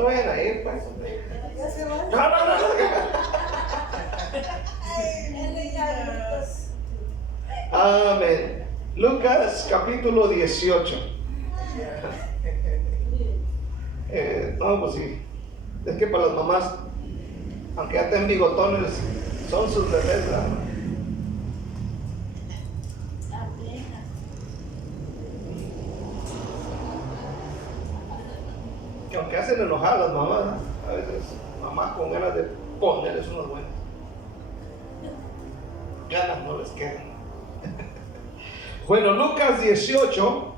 se vayan a ir, pues. No. Amén. Lucas capítulo 18. No, pues sí. Es que para las mamás, aunque ya estén bigotones, son sus bebés, ¿verdad? Que aunque hacen enojar a las mamás, a veces mamás con ganas de ponerles unos buenos, ganas no les quedan. Bueno, Lucas 18,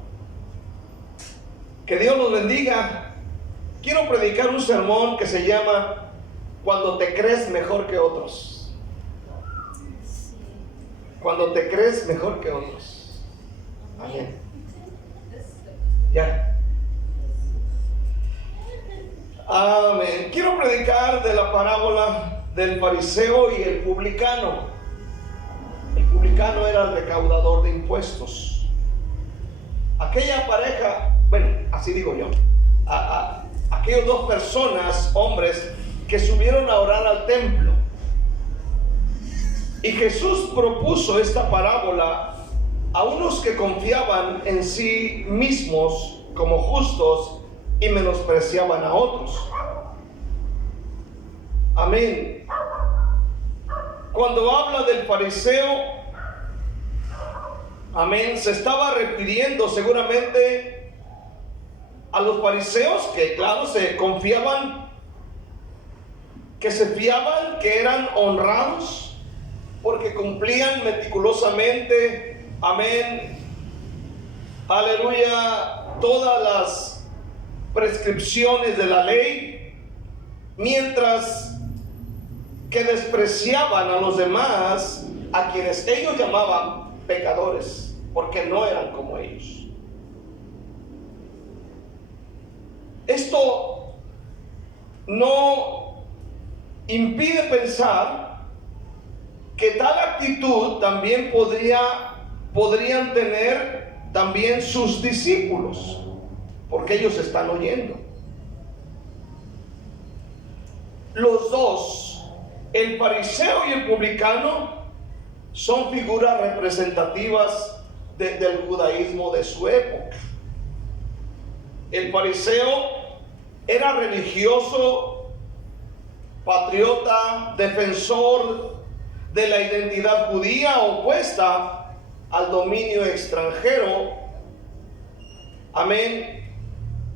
que Dios los bendiga. Quiero predicar un sermón que se llama Cuando te crees mejor que otros. Cuando te crees mejor que otros. Amén. Ya. Amén. Quiero predicar de la parábola del fariseo y el publicano. El publicano era el recaudador de impuestos. Aquella pareja, bueno, así digo yo, aquellas dos personas, hombres, que subieron a orar al templo. Y Jesús propuso esta parábola a unos que confiaban en sí mismos como justos y menospreciaban a otros. Amén. Cuando habla del fariseo, amén, se estaba refiriendo seguramente a los fariseos que, claro, se confiaban, que se fiaban, que eran honrados porque cumplían meticulosamente, amén, aleluya, todas las prescripciones de la ley, mientras que despreciaban a los demás, a quienes ellos llamaban pecadores, porque no eran como ellos. Esto no impide pensar que tal actitud también podrían tener también sus discípulos, porque ellos están oyendo. Los dos, el fariseo y el publicano, son figuras representativas del judaísmo de su época. El fariseo era religioso, patriota, defensor de la identidad judía opuesta al dominio extranjero. Amén.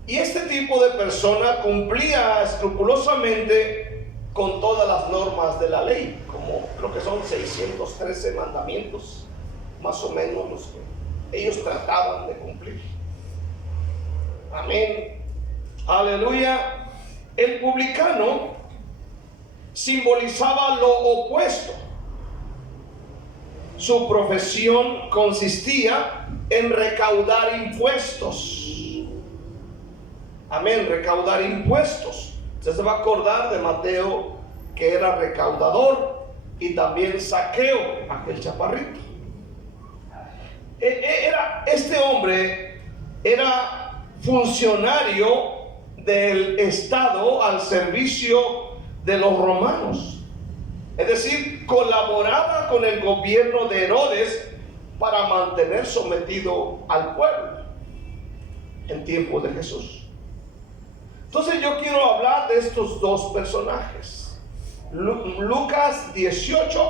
Y este tipo de persona cumplía escrupulosamente con todas las normas de la ley, como creo que son 613 mandamientos, más o menos los que ellos trataban de cumplir. Amén. Aleluya. El publicano simbolizaba lo opuesto. Su profesión consistía en recaudar impuestos. Amén, recaudar impuestos. Usted se va a acordar de Mateo, que era recaudador, y también Zaqueo, aquel chaparrito. Este hombre era funcionario del Estado al servicio de los romanos. Es decir, colaboraba con el gobierno de Herodes para mantener sometido al pueblo en tiempos de Jesús. Entonces yo quiero hablar de estos dos personajes. Lucas 18,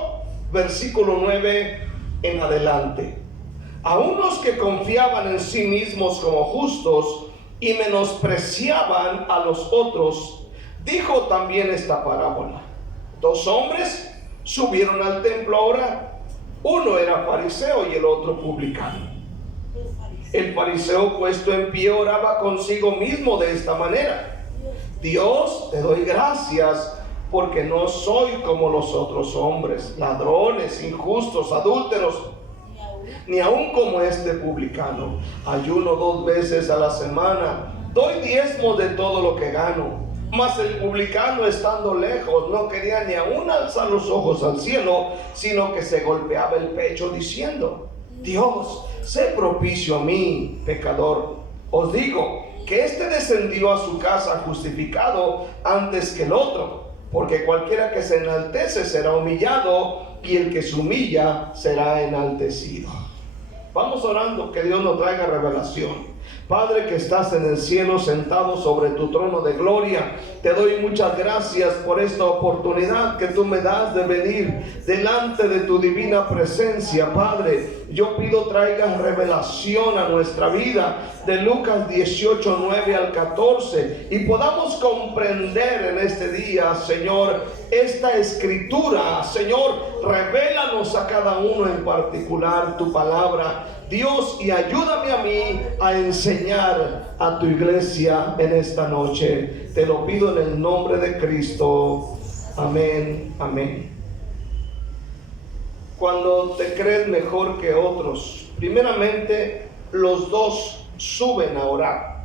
versículo 9 en adelante. A unos que confiaban en sí mismos como justos y menospreciaban a los otros, dijo también esta parábola. Dos hombres subieron al templo a orar. Uno era fariseo y el otro publicano. El fariseo, puesto en pie, oraba consigo mismo de esta manera: Dios, te doy gracias porque no soy como los otros hombres, ladrones, injustos, adúlteros, ni aun como este publicano. Ayuno 2 veces a la semana, doy diezmos de todo lo que gano. Mas el publicano, estando lejos, no quería ni aun alzar los ojos al cielo, sino que se golpeaba el pecho diciendo: Dios, sé propicio a mí, pecador. Os digo que éste descendió a su casa justificado antes que el otro, porque cualquiera que se enaltece será humillado, y el que se humilla será enaltecido. Vamos orando que Dios nos traiga revelación. Padre que estás en el cielo sentado sobre tu trono de gloria, te doy muchas gracias por esta oportunidad que tú me das de venir delante de tu divina presencia. Padre, yo pido traigas revelación a nuestra vida de Lucas 18, 9 al 14, y podamos comprender en este día, Señor, esta escritura. Señor, revélanos a cada uno en particular tu palabra, Dios, y ayúdame a mí a enseñar a tu iglesia en esta noche. Te lo pido en el nombre de Cristo. Amén, amén. Cuando te crees mejor que otros, primeramente los dos suben a orar.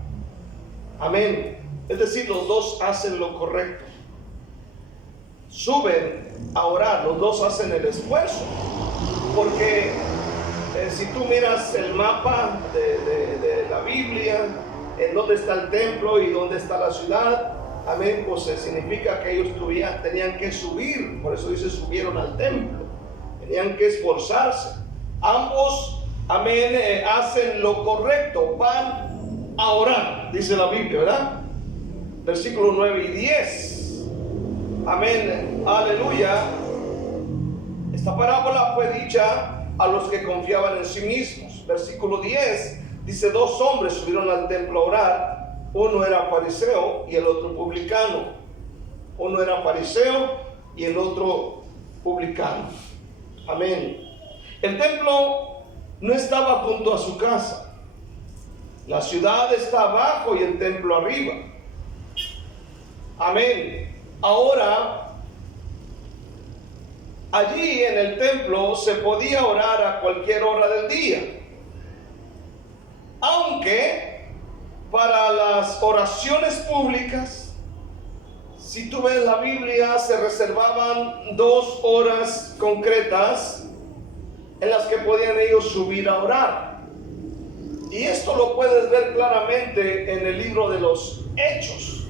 Amén. Es decir, los dos hacen lo correcto. Suben a orar, los dos hacen el esfuerzo. Porque si tú miras el mapa de la Biblia, en dónde está el templo y dónde está la ciudad, amén, pues significa que ellos tenían que subir. Por eso dice subieron al templo, tenían que esforzarse. Ambos, amén, hacen lo correcto, van a orar, dice la Biblia, ¿verdad? Versículos 9 y 10, amén, aleluya. Esta parábola fue dicha a los que confiaban en sí mismos. Versículo 10 dice: dos hombres subieron al templo a orar, uno era fariseo y el otro publicano. Uno era fariseo y el otro publicano. Amén. El templo no estaba junto a su casa. La ciudad está abajo y el templo arriba. Amén. Ahora, allí en el templo se podía orar a cualquier hora del día, aunque para las oraciones públicas, si tú ves la Biblia, se reservaban 2 horas concretas en las que podían ellos subir a orar. Y esto lo puedes ver claramente en el libro de los Hechos,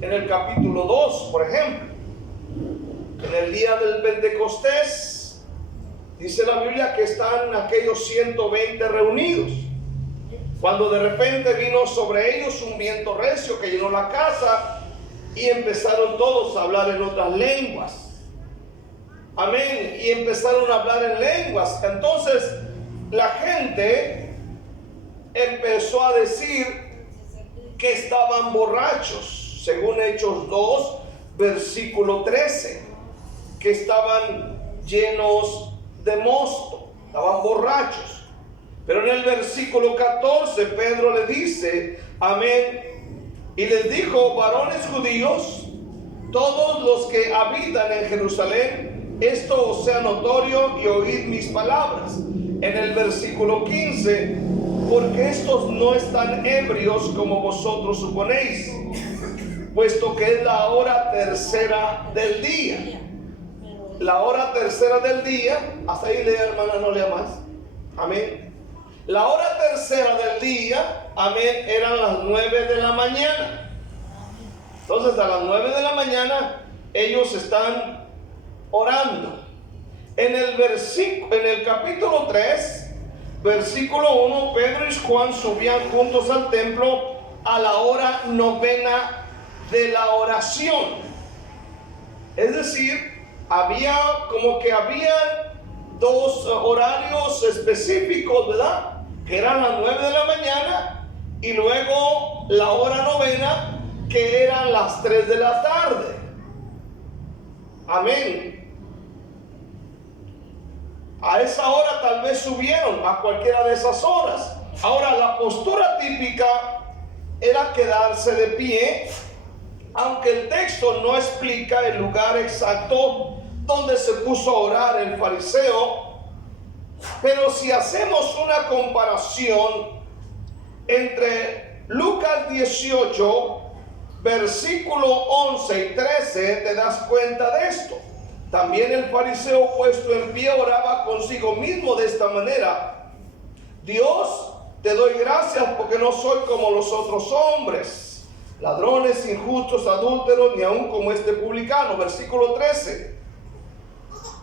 en el capítulo 2, por ejemplo. En el día del Pentecostés, dice la Biblia que están aquellos 120 reunidos, cuando de repente vino sobre ellos un viento recio que llenó la casa y empezaron todos a hablar en otras lenguas. Amén. Y empezaron a hablar en lenguas. Entonces la gente empezó a decir que estaban borrachos, según Hechos 2, versículo 13. Que estaban llenos de mosto, estaban borrachos. Pero en el versículo 14 Pedro le dice, amén, y les dijo: varones judíos, todos los que habitan en Jerusalén, esto os sea notorio y oíd mis palabras. En el versículo 15, porque estos no están ebrios como vosotros suponéis, puesto que es la hora tercera del día. La hora tercera del día, hasta ahí lea, hermana, no lea más. Amén. La hora tercera del día, amén, eran las 9 de la mañana. Entonces a las 9 de la mañana ellos están orando. En el capítulo 3, versículo 1, Pedro y Juan subían juntos al templo a la hora novena de la oración. Es decir, habían 2 horarios específicos, ¿verdad? Que eran las 9 de la mañana y luego la hora novena, que eran las 3 de la tarde. Amén. A esa hora tal vez subieron a cualquiera de esas horas. Ahora, la postura típica era quedarse de pie, aunque el texto no explica el lugar exacto donde se puso a orar el fariseo. Pero si hacemos una comparación entre Lucas 18, versículo 11 y 13, te das cuenta de esto. También el fariseo, puesto en pie, oraba consigo mismo de esta manera: Dios, te doy gracias porque no soy como los otros hombres, ladrones, injustos, adúlteros, ni aun como este publicano. Versículo 13.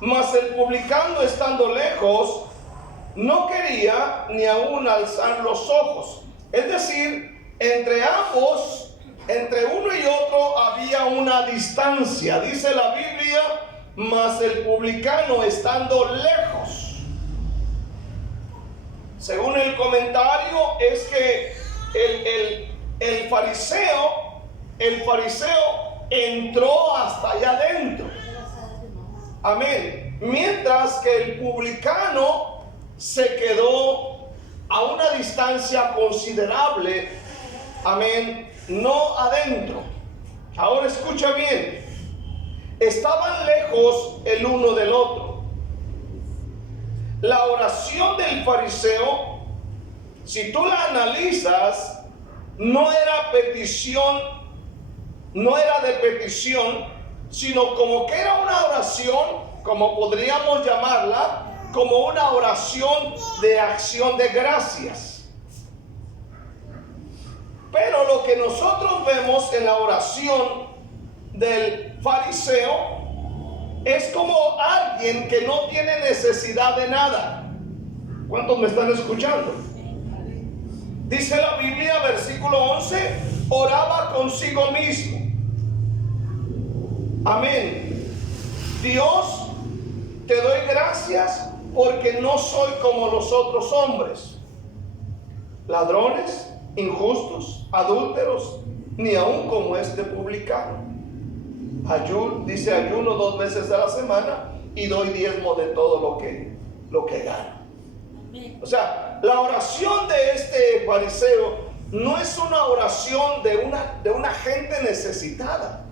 Mas el publicano, estando lejos, no quería ni aun alzar los ojos. Es decir, entre ambos, entre uno y otro, había una distancia. Dice la Biblia, mas el publicano, estando lejos. Según el comentario, es que el fariseo entró hasta allá adentro. Amén. Mientras que el publicano se quedó a una distancia considerable. Amén. No adentro. Ahora escucha bien. Estaban lejos el uno del otro. La oración del fariseo, si tú la analizas, no era petición, no era de petición, sino como que era una oración, como podríamos llamarla, como una oración de acción de gracias. Pero lo que nosotros vemos en la oración del fariseo es como alguien que no tiene necesidad de nada. ¿Cuántos me están escuchando? Dice la Biblia, versículo 11, oraba consigo mismo. Amén. Dios, te doy gracias porque no soy como los otros hombres, ladrones, injustos, adúlteros, ni aun como este publicano. Dice ayuno 2 veces a la semana y doy diezmo de todo lo que gano. O sea, la oración de este fariseo no es una oración de una gente necesitada.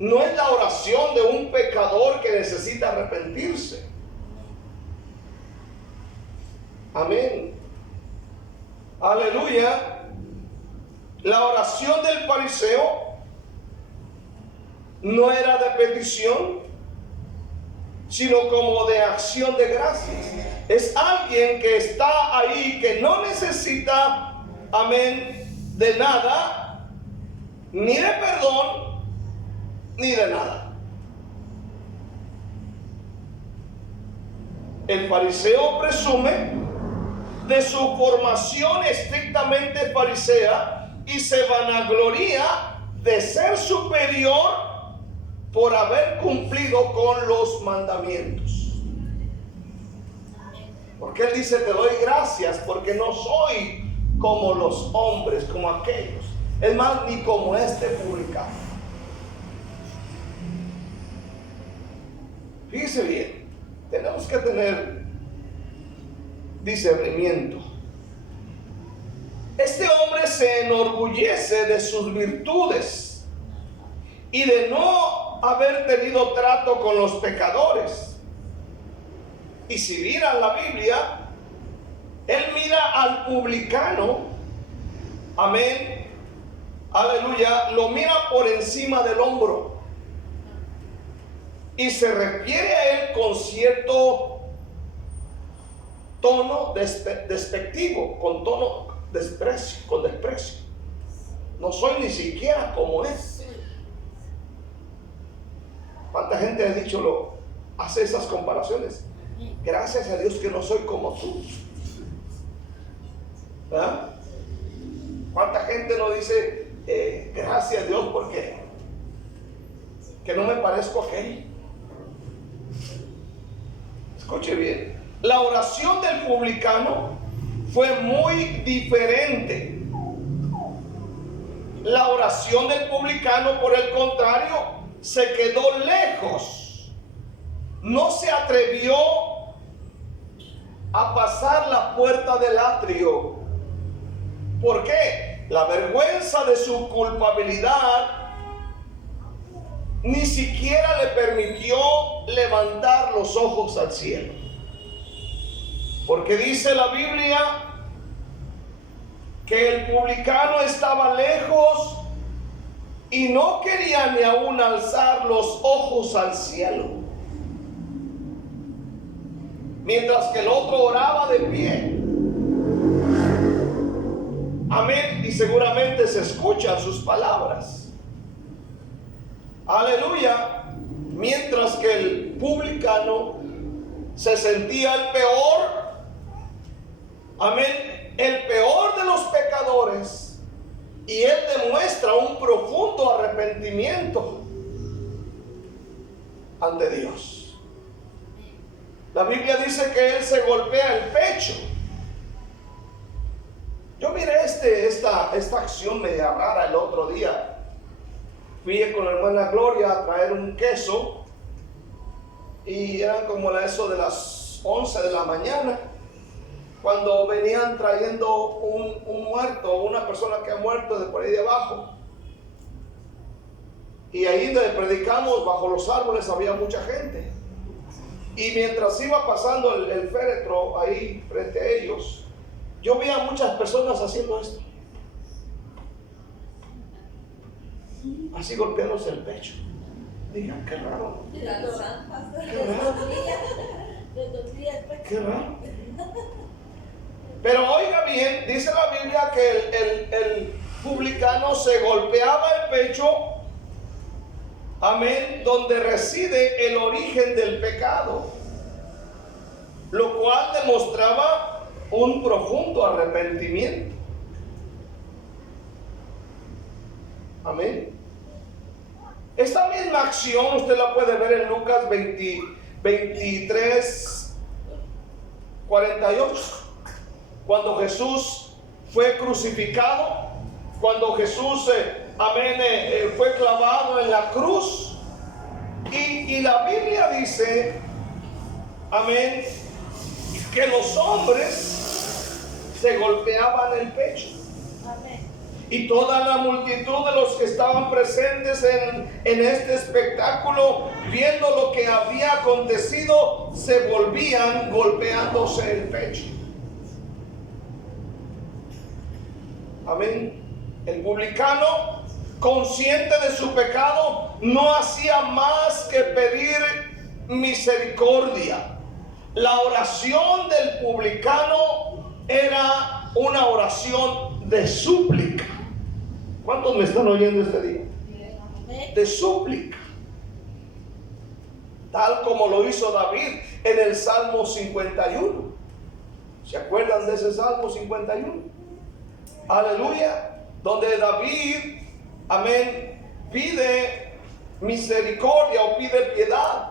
No es la oración de un pecador que necesita arrepentirse. Amén. Aleluya. La oración del fariseo no era de petición, sino como de acción de gracias. Es alguien que está ahí, que no necesita, amén, de nada, ni de perdón, ni de nada. El fariseo presume de su formación estrictamente farisea y se vanagloria de ser superior por haber cumplido con los mandamientos. Porque él dice, te doy gracias porque no soy como los hombres, como aquellos. Es más, ni como este publicano. Fíjese bien, tenemos que tener discernimiento. Este hombre se enorgullece de sus virtudes y de no haber tenido trato con los pecadores. Y si miran la Biblia, él mira al publicano, amén, aleluya, lo mira por encima del hombro y se refiere a él con cierto tono despectivo, con tono desprecio, con desprecio. No soy ni siquiera como es. ¿Cuánta gente ha dicho hace esas comparaciones? Gracias a Dios que no soy como tú. ¿Verdad? ¿Cuánta gente no dice gracias a Dios porque que no me parezco a aquel? Escuche bien. La oración del publicano fue muy diferente. La oración del publicano, por el contrario, se quedó lejos. No se atrevió a pasar la puerta del atrio. ¿Por qué? La vergüenza de su culpabilidad ni siquiera le permitió levantar los ojos al cielo. Porque dice la Biblia que el publicano estaba lejos y no quería ni aún alzar los ojos al cielo, mientras que el otro oraba de pie. Amén. Y seguramente se escuchan sus palabras. Aleluya. Mientras que el publicano se sentía el peor. Amén. El peor de los pecadores. Y él demuestra un profundo arrepentimiento ante Dios. La Biblia dice que él se golpea el pecho. Yo miré esta acción media rara el otro día. Fui con la hermana Gloria a traer un queso y eran como eso de las 11 de la mañana, cuando venían trayendo un muerto, una persona que ha muerto de por ahí de abajo. Y ahí donde predicamos, bajo los árboles, había mucha gente. Y mientras iba pasando el féretro ahí frente a ellos, yo vi a muchas personas haciendo esto. Así golpeándose el pecho. Digan, qué raro. Qué raro. Qué raro. Pero oiga bien, dice la Biblia que el publicano se golpeaba el pecho, amén, donde reside el origen del pecado, lo cual demostraba un profundo arrepentimiento. Amén. Esta misma acción usted la puede ver en Lucas 23, 48. Cuando Jesús fue crucificado, cuando Jesús, fue clavado en la cruz. Y la Biblia dice, amén, que los hombres se golpeaban el pecho. Amén. Y toda la multitud de los que estaban presentes en este espectáculo, viendo lo que había acontecido, se volvían golpeándose el pecho. Amén. El publicano, consciente de su pecado, no hacía más que pedir misericordia. La oración del publicano era una oración de súplica. ¿Cuántos me están oyendo este día? De súplica. Tal como lo hizo David en el Salmo 51. ¿Se acuerdan de ese Salmo 51? Aleluya. Donde David, amén, pide misericordia o pide piedad.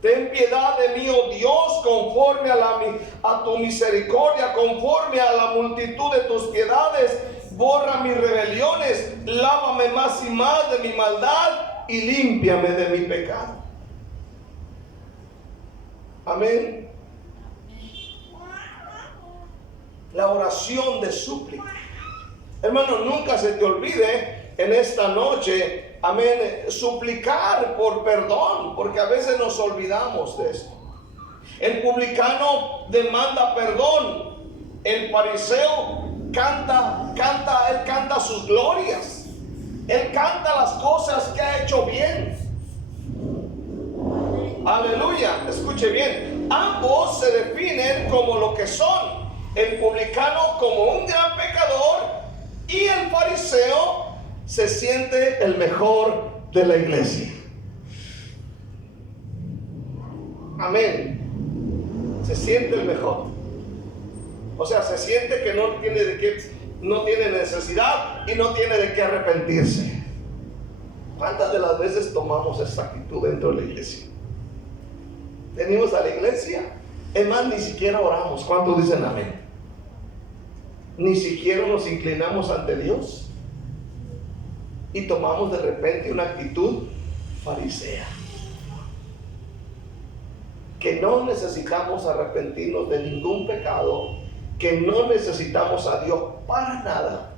Ten piedad de mí, oh Dios, conforme a tu misericordia, conforme a la multitud de tus piedades. Borra mis rebeliones, lávame más y más de mi maldad y límpiame de mi pecado. Amén. La oración de súplica. Hermano, nunca se te olvide en esta noche, amén, suplicar por perdón, porque a veces nos olvidamos de esto. El publicano demanda perdón. El fariseo él canta sus glorias. Él canta las cosas que ha hecho bien. Aleluya, escuche bien. Ambos se definen como lo que son. El publicano como un gran pecador y el fariseo se siente el mejor de la iglesia. Amén. Se siente el mejor. O sea, se siente que no tiene necesidad y no tiene de qué arrepentirse. ¿Cuántas de las veces tomamos esa actitud dentro de la iglesia? Venimos a la iglesia, es más, ni siquiera oramos. ¿Cuántos dicen amén? Ni siquiera nos inclinamos ante Dios y tomamos de repente una actitud farisea, que no necesitamos arrepentirnos de ningún pecado, que no necesitamos a Dios para nada.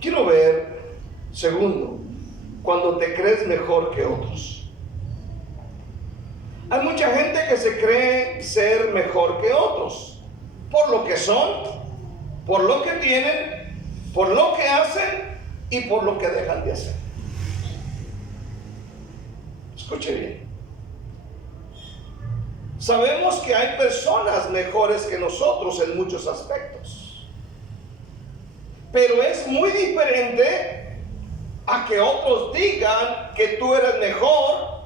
Quiero ver, segundo, cuando te crees mejor que otros. Hay mucha gente que se cree ser mejor que otros, por lo que son, por lo que tienen, por lo que hacen y por lo que dejan de hacer. Escuche bien. Sabemos que hay personas mejores que nosotros en muchos aspectos, pero es muy diferente a que otros digan que tú eres mejor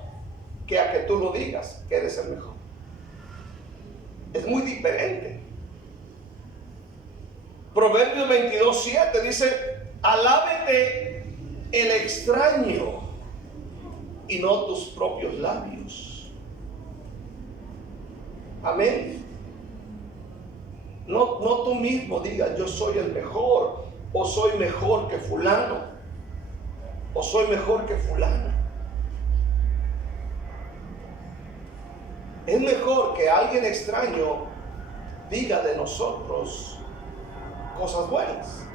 que a que tú lo digas que eres el mejor. Es muy diferente. Proverbios 22:7 dice: alábete el extraño y no tus propios labios. Amén. No tú mismo digas yo soy el mejor, o soy mejor que fulano, o soy mejor que fulana. Es mejor que alguien extraño diga de nosotros cosas buenas.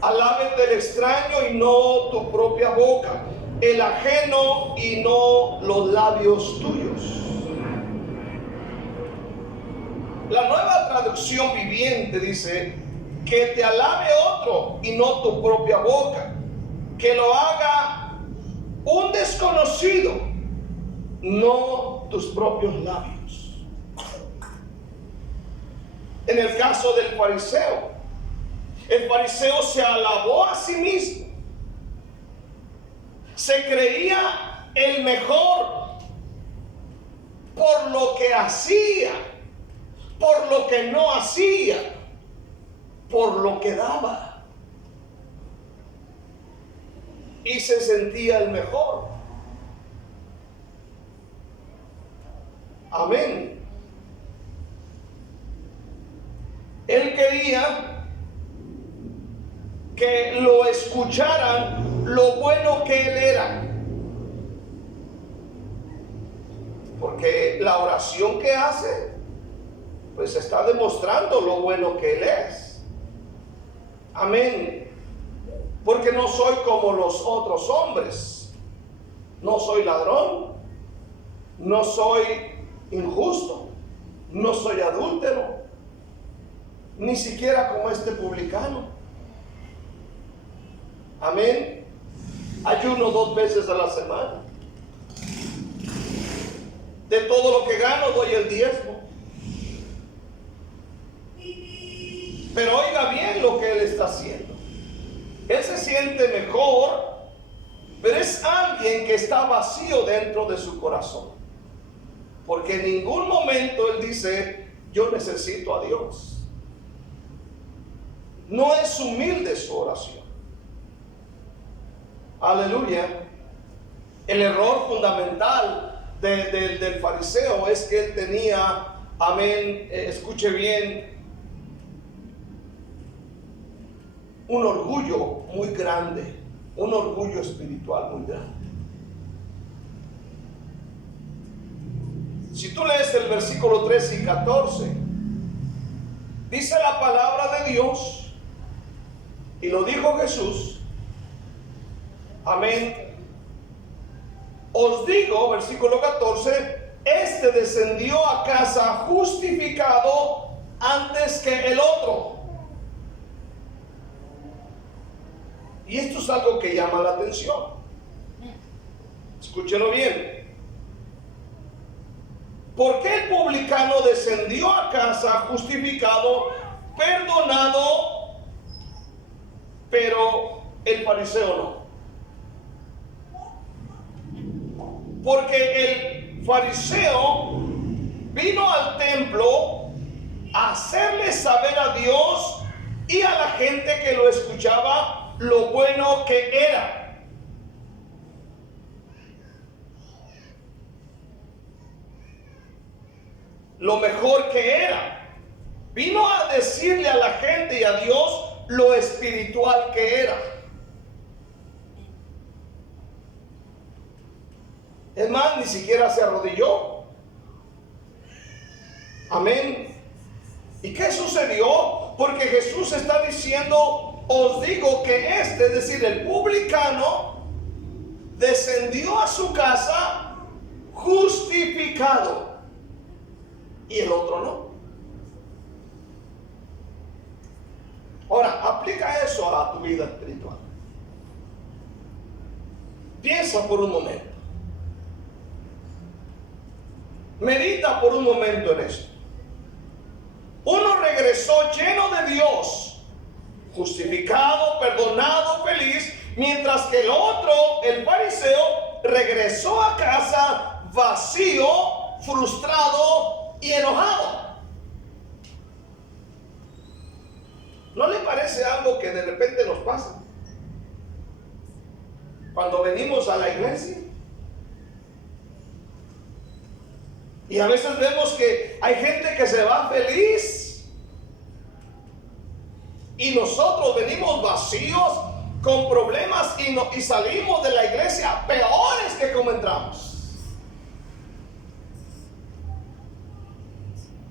Alábete el extraño y no tu propia boca, el ajeno y no los labios tuyos. La Nueva Traducción Viviente dice: que te alabe otro y no tu propia boca, que lo haga un desconocido, no tus propios labios. En el caso del fariseo, el fariseo se alabó a sí mismo, se creía el mejor por lo que hacía, por lo que no hacía, por lo que daba, y se sentía el mejor. Amén. Él quería que lo escucharan lo bueno que él era, porque la oración que hace pues está demostrando lo bueno que él es. Amén. Porque no soy como los otros hombres, no soy ladrón, no soy injusto, no soy adúltero, ni siquiera como este publicano. Amén. Ayuno 2 veces a la semana. De todo lo que gano doy el diezmo. Pero oiga bien lo que él está haciendo. Él se siente mejor, pero es alguien que está vacío dentro de su corazón. Porque en ningún momento él dice: yo necesito a Dios. No es humilde su oración. Aleluya. El error fundamental del fariseo es que él tenía, amén, escuche bien, un orgullo muy grande, un orgullo espiritual muy grande. Si tú lees el versículo 13 y 14, dice la palabra de Dios, y lo dijo Jesús, amén. Os digo, versículo 14, este descendió a casa justificado antes que el otro. Y esto es algo que llama la atención. Escúchenlo bien. ¿Por qué el publicano descendió a casa justificado, perdonado, pero el fariseo no? Porque el fariseo vino al templo a hacerle saber a Dios y a la gente que lo escuchaba lo bueno que era. Lo mejor que era. Vino a decirle a la gente y a Dios lo espiritual que era. Es más, ni siquiera se arrodilló. Amén. ¿Y qué sucedió? Porque Jesús está diciendo: os digo que este, es decir, el publicano, descendió a su casa justificado y el otro no. Ahora, aplica eso a tu vida espiritual. Piensa por un momento. Medita por un momento en esto. Uno regresó lleno de Dios, justificado, perdonado, feliz, mientras que el otro, el fariseo, regresó a casa vacío, frustrado y enojado. ¿No le parece algo que de repente nos pasa cuando venimos a la iglesia? Y a veces vemos que hay gente que se va feliz y nosotros venimos vacíos, con problemas, y salimos de la iglesia peores que como entramos.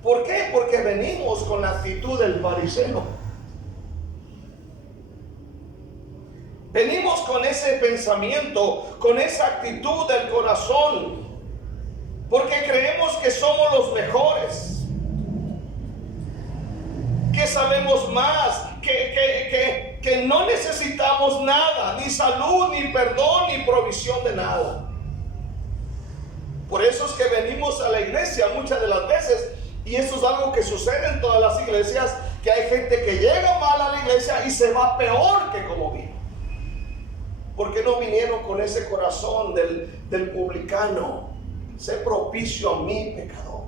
¿Por qué? Porque venimos con la actitud del fariseo. Venimos con ese pensamiento, con esa actitud del corazón, porque creemos que somos los mejores, que sabemos más, que no necesitamos nada, ni salud, ni perdón, ni provisión de nada. Por eso es que venimos a la iglesia muchas de las veces, y eso es algo que sucede en todas las iglesias, que hay gente que llega mal a la iglesia y se va peor que como vino. ¿Por qué no vinieron con ese corazón del publicano? Sé propicio a mí, pecador.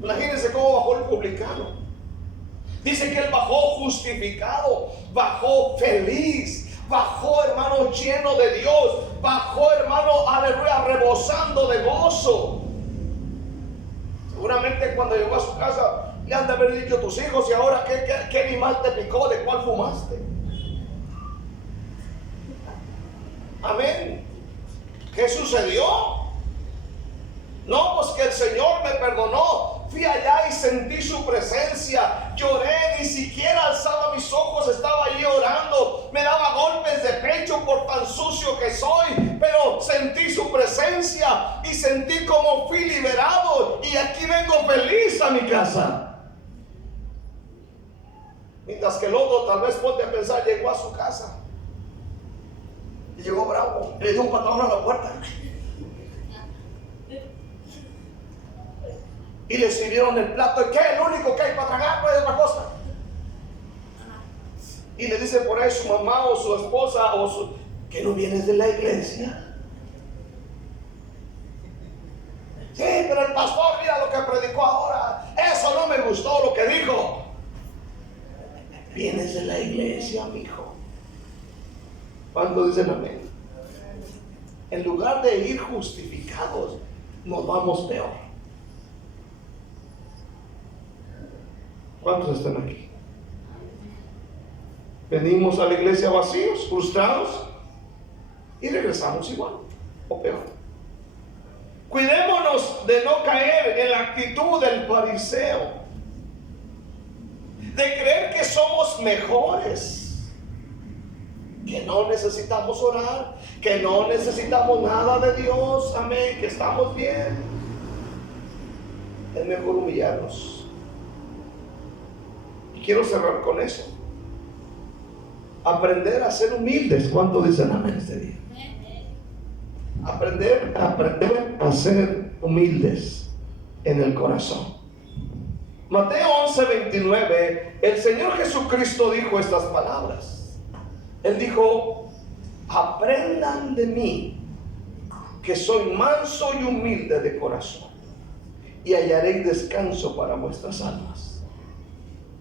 Imagínense cómo bajó el publicano. Dice que él bajó justificado, bajó feliz, bajó, hermano, lleno de Dios, bajó, hermano, aleluya, rebosando de gozo. Seguramente cuando llegó a su casa le han de haber dicho tus hijos: ¿y ahora qué animal te picó? ¿De cuál fumaste? Amén. ¿Qué sucedió? No, pues que el Señor me perdonó. Fui allá y sentí su presencia. Lloré, ni siquiera alzaba mis ojos, estaba allí orando. Me daba golpes de pecho por tan sucio que soy, pero sentí su presencia y sentí como fui liberado. Y aquí vengo feliz a mi casa. Mientras que el otro, tal vez ponte a pensar, llegó a su casa y llegó bravo, le dio un patadón a la puerta y le sirvieron el plato. ¿Y qué? El único que hay para tragar, no hay otra cosa. Y le dice por ahí su mamá o su esposa que no vienes de la iglesia. Sí, pero el pastor, mira lo que predicó ahora, eso no me gustó lo que dijo. Vienes de la iglesia, mijo. ¿Cuánto dicen amén? En lugar de ir justificados, nos vamos peor. ¿Cuántos están aquí? Venimos a la iglesia vacíos, frustrados, y regresamos igual o peor. Cuidémonos de no caer en la actitud del fariseo, de creer que somos mejores, que no necesitamos orar, que no necesitamos nada de Dios, amén, que estamos bien. Es mejor humillarnos. Y quiero cerrar con eso. Aprender a ser humildes. ¿Cuánto dicen amén este día? Aprender a ser humildes en el corazón. Mateo 11:29, el Señor Jesucristo dijo estas palabras. Él dijo: aprendan de mí, que soy manso y humilde de corazón, y hallaréis descanso para vuestras almas.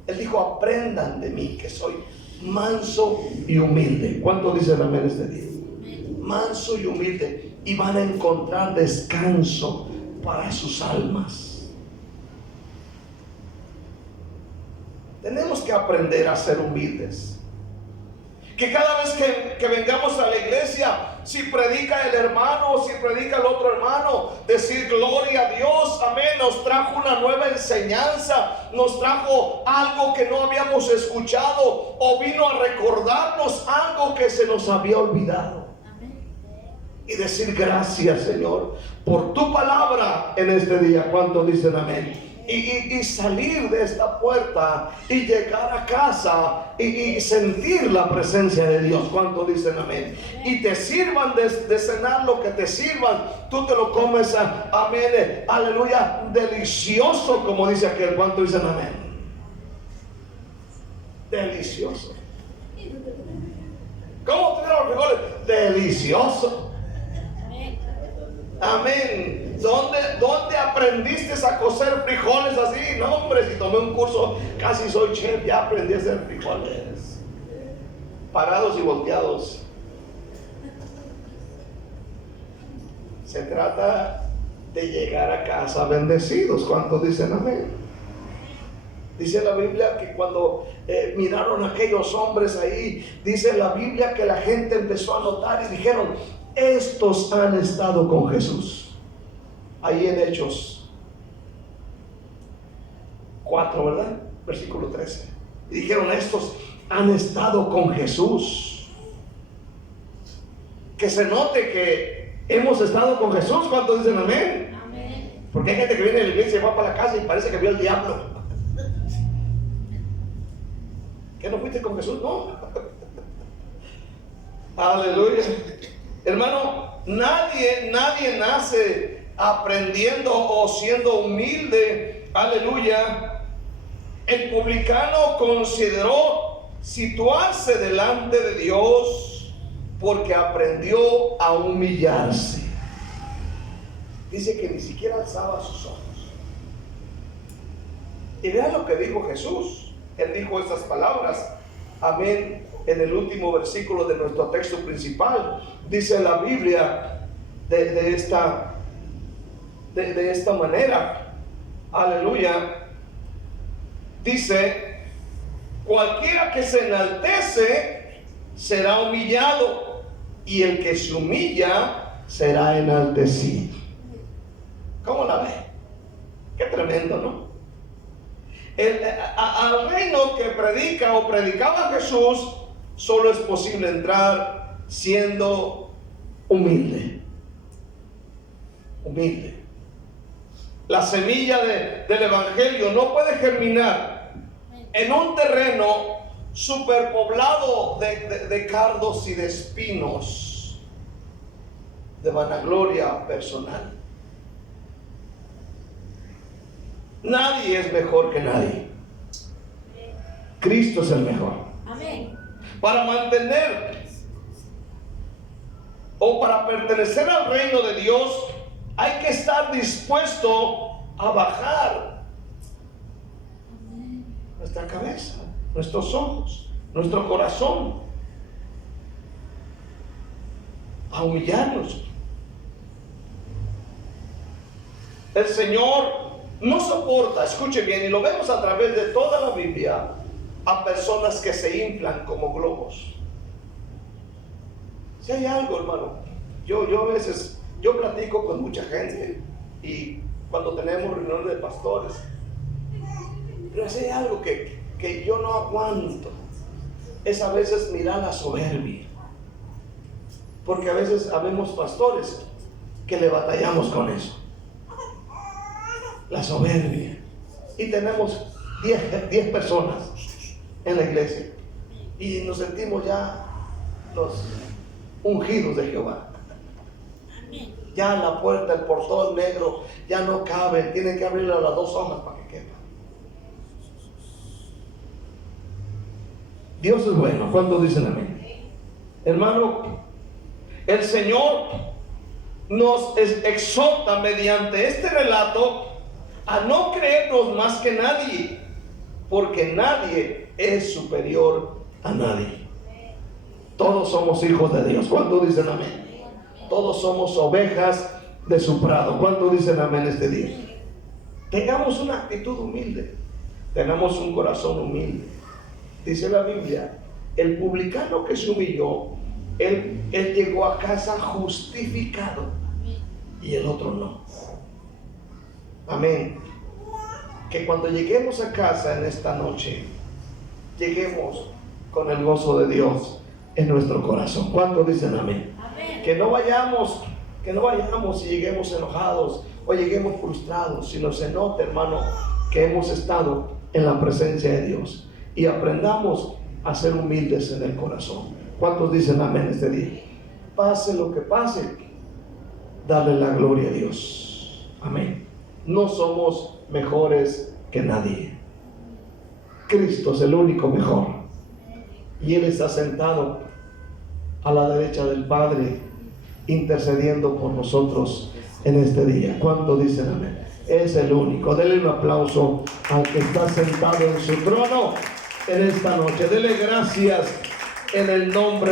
Él dijo: aprendan de mí, que soy manso y humilde. ¿Cuánto dicen amén este día? Manso y humilde, y van a encontrar descanso para sus almas. Tenemos que aprender a ser humildes. Que cada vez que vengamos a la iglesia, si predica el hermano o si predica el otro hermano, decir gloria a Dios, amén, nos trajo una nueva enseñanza, nos trajo algo que no habíamos escuchado, o vino a recordarnos algo que se nos había olvidado. Y decir: gracias, Señor, por tu palabra en este día. ¿Cuánto dicen amén? y salir de esta puerta y llegar a casa y sentir la presencia de Dios. ¿Cuántos dicen amén? Y te sirvan de cenar lo que te sirvan, tú te lo comes, amén, aleluya, delicioso, como dice aquel. ¿Cuántos dicen amén? Delicioso. ¿Cómo tuvieron los frijoles? Delicioso. Amén. ¿Dónde aprendiste a cocer frijoles así? No, hombre, si tomé un curso, casi soy chef, ya aprendí a hacer frijoles parados y volteados. Se trata de llegar a casa bendecidos. ¿Cuántos dicen amén? Dice la Biblia que cuando miraron a aquellos hombres ahí, dice la Biblia que la gente empezó a notar y dijeron: estos han estado con Jesús. Ahí en Hechos 4, ¿verdad? Versículo 13. Y dijeron: estos han estado con Jesús. Que se note que hemos estado con Jesús. ¿Cuántos dicen amén? Amén. Porque hay gente que viene a la iglesia y va para la casa y parece que vio al diablo. ¿Que no fuiste con Jesús? No. Aleluya. Hermano, nadie nace aprendiendo o siendo humilde. Aleluya. El publicano consideró situarse delante de Dios porque aprendió a humillarse. Dice que ni siquiera alzaba sus ojos. Y vean lo que dijo Jesús. Él dijo estas palabras, amén, en el último versículo de nuestro texto principal. Dice la Biblia de esta manera, aleluya. Dice: cualquiera que se enaltece será humillado, y el que se humilla será enaltecido. ¿Cómo la ve? Qué tremendo, ¿no? Al reino que predica o predicaba Jesús, solo es posible entrar siendo humilde. Humilde. La semilla del evangelio no puede germinar en un terreno superpoblado de cardos y de espinos, de vanagloria personal. Nadie es mejor que nadie. Cristo es el mejor. Amén. Para mantener o para pertenecer al reino de Dios, hay que estar dispuesto a bajar nuestra cabeza, nuestros ojos, nuestro corazón, a humillarnos. El Señor no soporta, escuche bien, y lo vemos a través de toda la Biblia, a personas que se inflan como globos. Si hay algo, hermano, yo a veces, yo platico con mucha gente, y cuando tenemos reuniones de pastores, pero si hay algo que yo no aguanto, es a veces mirar la soberbia. Porque a veces habemos pastores que le batallamos con eso, la soberbia. Y tenemos 10 personas en la iglesia y nos sentimos ya los ungidos de Jehová. Ya la puerta, el portón negro ya no cabe, tienen que abrirle a las 2 hojas para que quepa. Dios es bueno. ¿Cuántos dicen amén? Hermano, el Señor nos exhorta mediante este relato a no creernos más que nadie, porque nadie es superior a nadie. Todos somos hijos de Dios. ¿Cuántos dicen amén? Todos somos ovejas de su prado. ¿Cuántos dicen amén este día? Tengamos una actitud humilde, tengamos un corazón humilde. Dice la Biblia, el publicano que se humilló, él llegó a casa justificado y el otro no. Amén. Que cuando lleguemos a casa en esta noche, lleguemos con el gozo de Dios en nuestro corazón. ¿Cuántos dicen amén? Amén. Que no vayamos y lleguemos enojados o lleguemos frustrados, sino se note, hermano, que hemos estado en la presencia de Dios y aprendamos a ser humildes en el corazón. ¿Cuántos dicen amén este día? Pase lo que pase, dale la gloria a Dios. Amén. No somos mejores que nadie. Cristo es el único mejor. Y Él está sentado a la derecha del Padre, intercediendo por nosotros en este día. ¿Cuántos dicen amén? Es el único. Denle un aplauso al que está sentado en su trono en esta noche. Dele gracias en el nombre